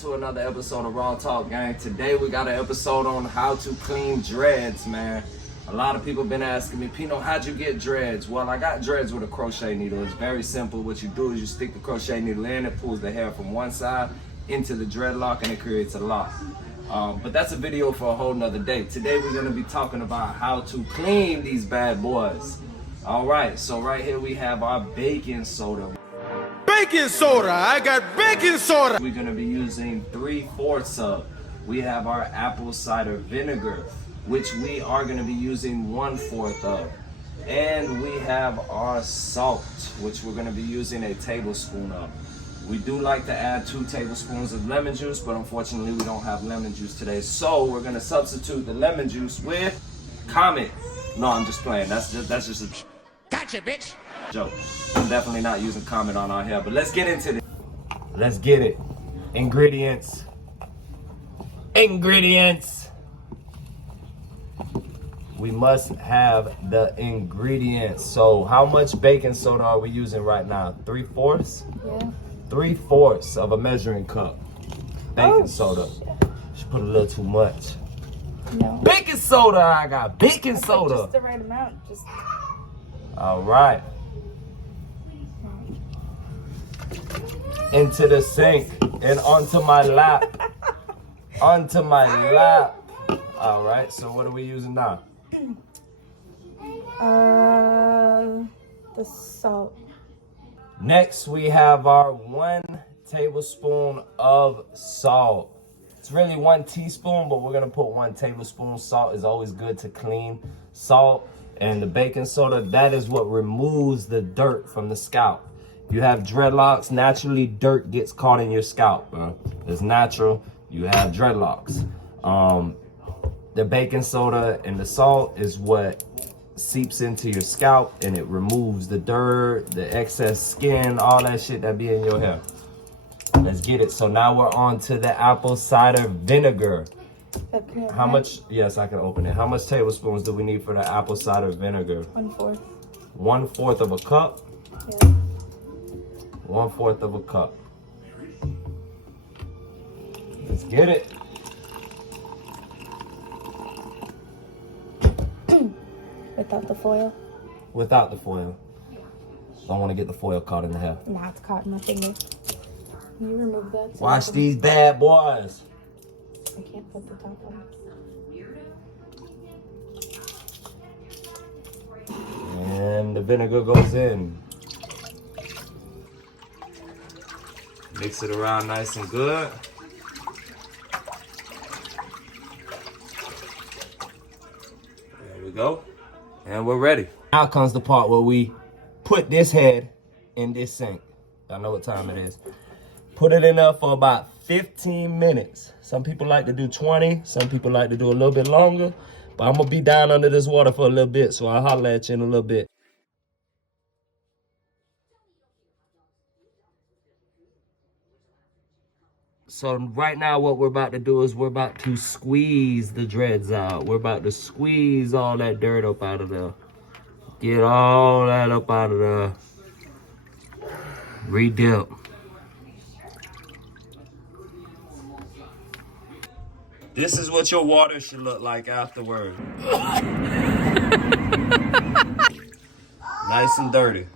To another episode of Raw Talk, gang. Today we got an episode on how to clean dreads, man. A lot of people been asking me, PNO, how'd you get dreads? Well, I got dreads with a crochet needle. It's very simple. What you do is you stick the crochet needle in, it pulls the hair from one side into the dreadlock, and it creates a lock. But that's a video for a whole nother day. Today we're gonna be talking about how to clean these bad boys. All right, so right here we have our baking soda. Baking soda, I got baking soda. We're gonna be using 3/4 of. We have our apple cider vinegar, which we are gonna be using 1/4 of. And we have our salt, which we're gonna be using a tablespoon of. We do like to add 2 tablespoons of lemon juice, but unfortunately we don't have lemon juice today. So we're gonna substitute the lemon juice with Comet. No, I'm just playing. That's just a Gotcha, bitch. joke. I'm definitely not using Comet on our hair, but let's get into this. Let's get it. Ingredients. We must have the ingredients. So how much baking soda are we using right now? 3/4? Yeah. 3/4 of a measuring cup. Baking soda. Should put a little too much. No. Baking soda, I got baking soda. Just the right amount. Just. All right. Into the sink and onto my lap. Onto my lap. All right, so what are we using now? The salt. Next, we have our 1 tablespoon of salt. It's really 1 teaspoon, but we're gonna put 1 tablespoon. Salt is always good to clean. Salt and the baking soda, that is what removes the dirt from the scalp. You have dreadlocks, naturally dirt gets caught in your scalp, bro. It's natural, you have dreadlocks. The baking soda and the salt is what seeps into your scalp and it removes the dirt, the excess skin, all that shit that be in your hair. Let's get it. So now we're on to the apple cider vinegar. How much? Yes, I can open it. How much tablespoons do we need for the apple cider vinegar? 1/4. 1/4 of a cup? Yeah. 1/4 of a cup. Let's get it. Without the foil? Without the foil. Don't want to get the foil caught in the hair. Nah, it's caught in my finger. Can you remove that? Watch these bad boys. I can't put the top on. And the vinegar goes in. Mix it around nice and good. There we go. And we're ready. Now comes the part where we put this head in this sink. I know what time it is. Put it in there for about 15 minutes. Some people like to do 20. Some people like to do a little bit longer. But I'm going to be down under this water for a little bit, so I'll holler at you in a little bit. So right now what we're about to do is we're about to squeeze the dreads out. We're about to squeeze all that dirt up out of there. Get all that up out of there. Re-dip. This is what your water should look like afterward. Nice and dirty.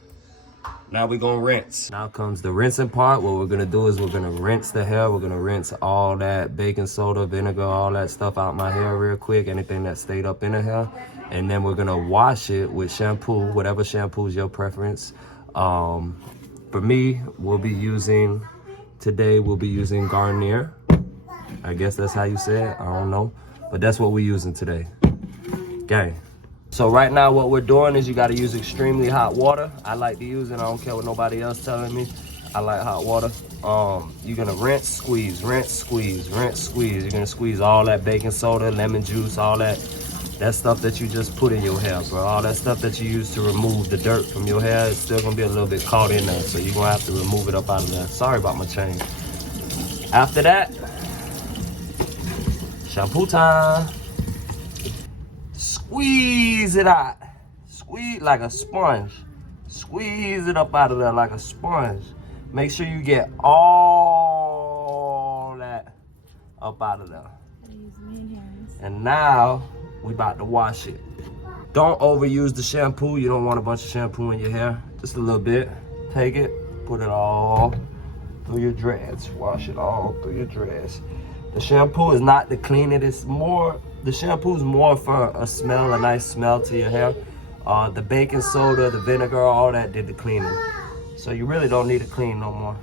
Now we're gonna rinse. Now comes the rinsing part. What we're gonna do is we're gonna rinse the hair. We're gonna rinse all that baking soda, vinegar, all that stuff out my hair real quick. Anything that stayed up in the hair. And then we're gonna wash it with shampoo, whatever shampoo is your preference. For me, today we'll be using Garnier. I guess that's how you say it, I don't know. But that's what we're using today. Okay. So right now what we're doing is you gotta use extremely hot water. I like to use it, I don't care what nobody else telling me. I like hot water. You're gonna rinse, squeeze, rinse, squeeze, rinse, squeeze. You're gonna squeeze all that baking soda, lemon juice, all that stuff that you just put in your hair, bro. All that stuff that you use to remove the dirt from your hair is still gonna be a little bit caught in there. So you're gonna have to remove it up out of there. Sorry about my chain. After that, shampoo time. Squeeze it out. Squeeze like a sponge. Squeeze it up out of there like a sponge. Make sure you get all that up out of there. And now we about to wash it. Don't overuse the shampoo. You don't want a bunch of shampoo in your hair. Just a little bit. Take it, put it all through your dreads. Wash it all through your dreads. The shampoo is not to clean it. It's more, the shampoo is more for a smell, a nice smell to your hair. The baking soda, the vinegar, all that did the cleaning. So you really don't need to clean no more.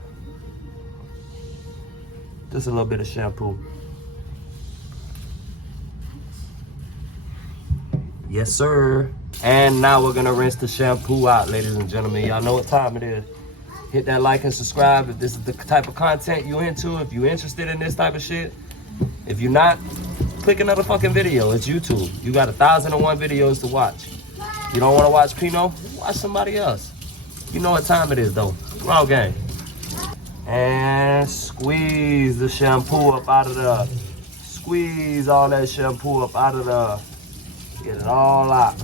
Just a little bit of shampoo. Yes, sir. And now we're gonna rinse the shampoo out, ladies and gentlemen. Y'all know what time it is. Hit that like and subscribe if this is the type of content you into, if you're interested in this type of shit. If you're not, click another fucking video. It's YouTube. You got 1,001 videos to watch. You don't wanna watch PNO? Watch somebody else. You know what time it is though. Raw gang. And squeeze the shampoo up out of there. Squeeze all that shampoo up out of there. Get it all out.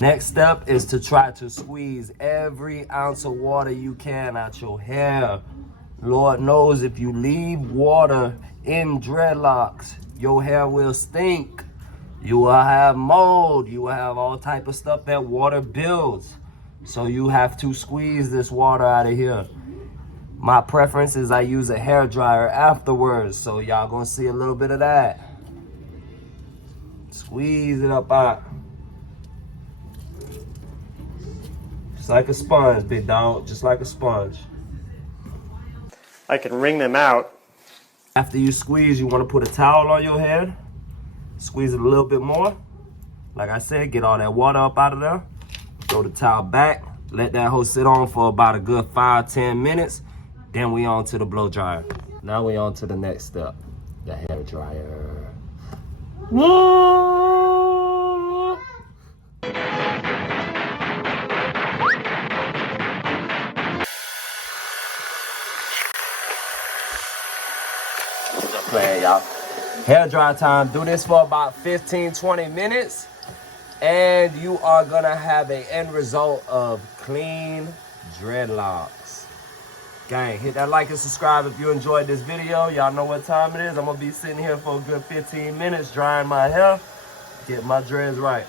Next step is to try to squeeze every ounce of water you can out your hair. Lord knows if you leave water in dreadlocks, your hair will stink. You will have mold. You will have all type of stuff that water builds. So you have to squeeze this water out of here. My preference is I use a hair dryer afterwards. So y'all gonna see a little bit of that. Squeeze it up out. Just like a sponge, big dog. Just like a sponge. I can wring them out. After you squeeze, you want to put a towel on your head. Squeeze it a little bit more. Like I said, get all that water up out of there. Throw the towel back. Let that hoe sit on for about a good 5-10 minutes. Then we on to the blow dryer. Now we on to the next step. The hair dryer. Playing, y'all. Hair dry time. Do this for about 15-20 minutes and you are gonna have an end result of clean dreadlocks. Gang, hit that like and subscribe if you enjoyed this video. Y'all know what time it is. I'm gonna be sitting here for a good 15 minutes drying my hair, get my dreads right.